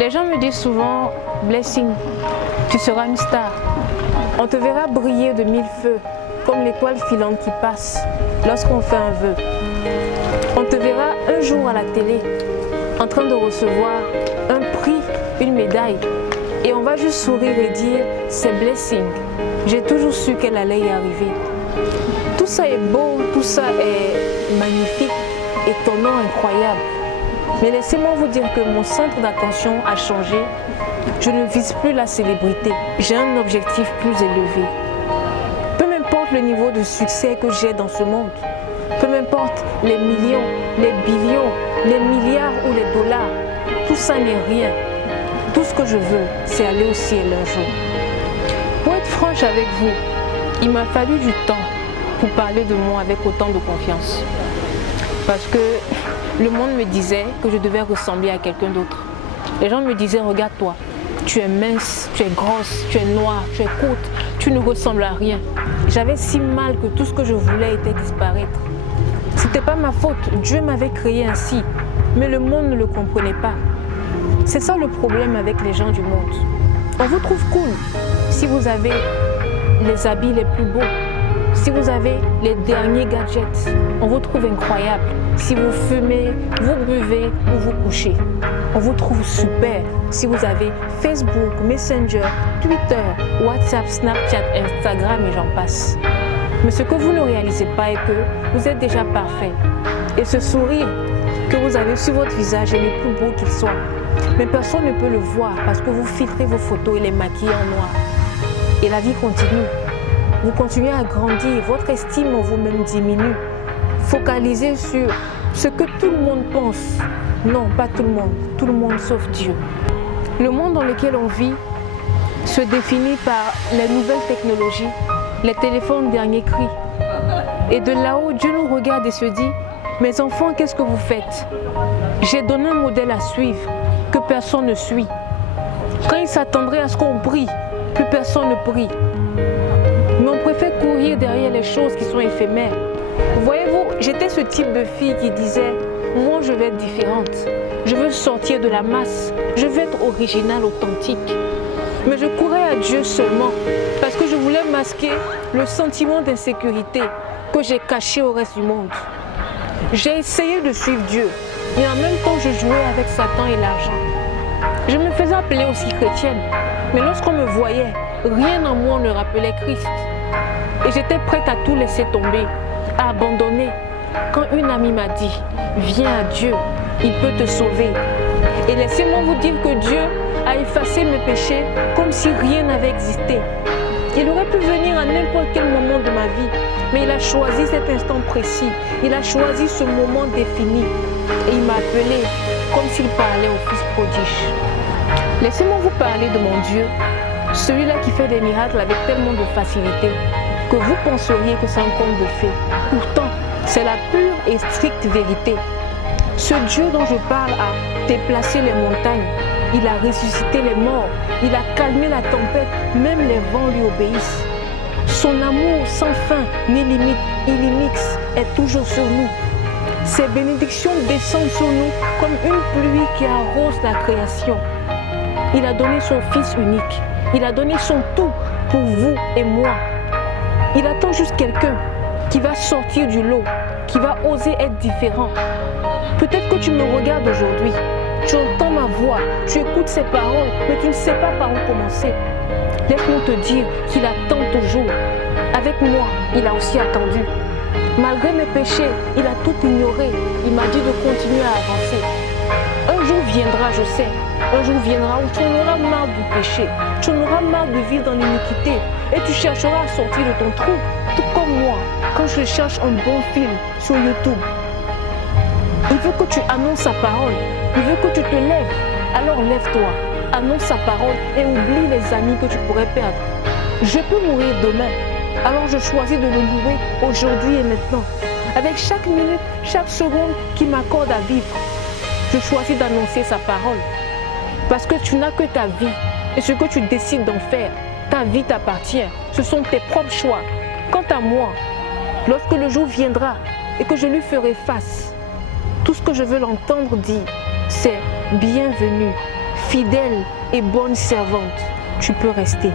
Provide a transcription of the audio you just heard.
Les gens me disent souvent, Blessing, tu seras une star. On te verra briller de mille feux, comme l'étoile filante qui passe lorsqu'on fait un vœu. On te verra un jour à la télé, en train de recevoir un prix, une médaille. Et on va juste sourire et dire, c'est Blessing. J'ai toujours su qu'elle allait y arriver. Tout ça est beau, tout ça est magnifique, étonnant, incroyable. Mais laissez-moi vous dire que mon centre d'attention a changé. Je ne vise plus la célébrité. J'ai un objectif plus élevé. Peu m'importe le niveau de succès que j'ai dans ce monde. Peu m'importe les millions, les billions, les milliards ou les dollars. Tout ça n'est rien. Tout ce que je veux, c'est aller au ciel un jour. Pour être franche avec vous, il m'a fallu du temps pour parler de moi avec autant de confiance. Parce que le monde me disait que je devais ressembler à quelqu'un d'autre. Les gens me disaient, regarde-toi, tu es mince, tu es grosse, tu es noire, tu es courte, tu ne ressembles à rien. J'avais si mal que tout ce que je voulais était disparaître. C'était pas ma faute, Dieu m'avait créé ainsi, mais le monde ne le comprenait pas. C'est ça le problème avec les gens du monde. On vous trouve cool si vous avez les habits les plus beaux, si vous avez les derniers gadgets. On vous trouve incroyable si vous fumez, vous buvez ou vous couchez. On vous trouve super si vous avez Facebook, Messenger, Twitter, WhatsApp, Snapchat, Instagram et j'en passe. Mais ce que vous ne réalisez pas est que vous êtes déjà parfait. Et ce sourire que vous avez sur votre visage est le plus beau qu'il soit. Mais personne ne peut le voir parce que vous filtrez vos photos et les maquillez en noir. Et la vie continue. Vous continuez à grandir, votre estime en vous-même diminue. Focalisez sur ce que tout le monde pense. Non, pas tout le monde sauf Dieu. Le monde dans lequel on vit se définit par les nouvelles technologies, les téléphones dernier cri. Et de là-haut, Dieu nous regarde et se dit, mes enfants, qu'est-ce que vous faites? J'ai donné un modèle à suivre que personne ne suit. Quand il s'attendrait à ce qu'on prie, plus personne ne prie. Mais on préfère courir derrière les choses qui sont éphémères. Voyez-vous, j'étais ce type de fille qui disait, moi je vais être différente. Je veux sortir de la masse. Je veux être originale, authentique. Mais je courais à Dieu seulement parce que je voulais masquer le sentiment d'insécurité que j'ai caché au reste du monde. J'ai essayé de suivre Dieu, mais en même temps je jouais avec Satan et l'argent. Je me faisais appeler aussi chrétienne, mais lorsqu'on me voyait, rien en moi ne rappelait Christ. Et j'étais prête à tout laisser tomber, à abandonner. Quand une amie m'a dit, viens à Dieu, il peut te sauver. Et laissez-moi vous dire que Dieu a effacé mes péchés comme si rien n'avait existé. Il aurait pu venir à n'importe quel moment de ma vie, mais il a choisi cet instant précis. Il a choisi ce moment défini. Et il m'a appelé comme s'il parlait au fils prodige. Laissez-moi vous parler de mon Dieu, celui-là qui fait des miracles avec tellement de facilité que vous penseriez que c'est un conte de fées. Pourtant, c'est la pure et stricte vérité. Ce Dieu dont je parle a déplacé les montagnes, il a ressuscité les morts, il a calmé la tempête, même les vents lui obéissent. Son amour sans fin ni limite, illimix, est toujours sur nous. Ses bénédictions descendent sur nous comme une pluie qui arrose la création. Il a donné son Fils unique, il a donné son tout pour vous et moi. Il attend juste quelqu'un qui va sortir du lot, qui va oser être différent. Peut-être que tu me regardes aujourd'hui, tu entends ma voix, tu écoutes ses paroles, mais tu ne sais pas par où commencer. Laisse-moi te dire qu'il attend toujours. Avec moi, il a aussi attendu. Malgré mes péchés, il a tout ignoré. Il m'a dit de continuer à avancer. Un jour viendra, je sais, un jour viendra où tu en auras marre du péché, tu en auras marre de vivre dans l'iniquité et tu chercheras à sortir de ton trou, tout comme moi, quand je cherche un bon film sur YouTube. Il veut que tu annonces sa parole, il veut que tu te lèves, alors lève-toi, annonce sa parole et oublie les amis que tu pourrais perdre. Je peux mourir demain, alors je choisis de le louer aujourd'hui et maintenant, avec chaque minute, chaque seconde qu'il m'accorde à vivre. Je choisis d'annoncer sa parole. Parce que tu n'as que ta vie et ce que tu décides d'en faire, ta vie t'appartient. Ce sont tes propres choix. Quant à moi, lorsque le jour viendra et que je lui ferai face, tout ce que je veux l'entendre dire, c'est bienvenue, fidèle et bonne servante, tu peux rester.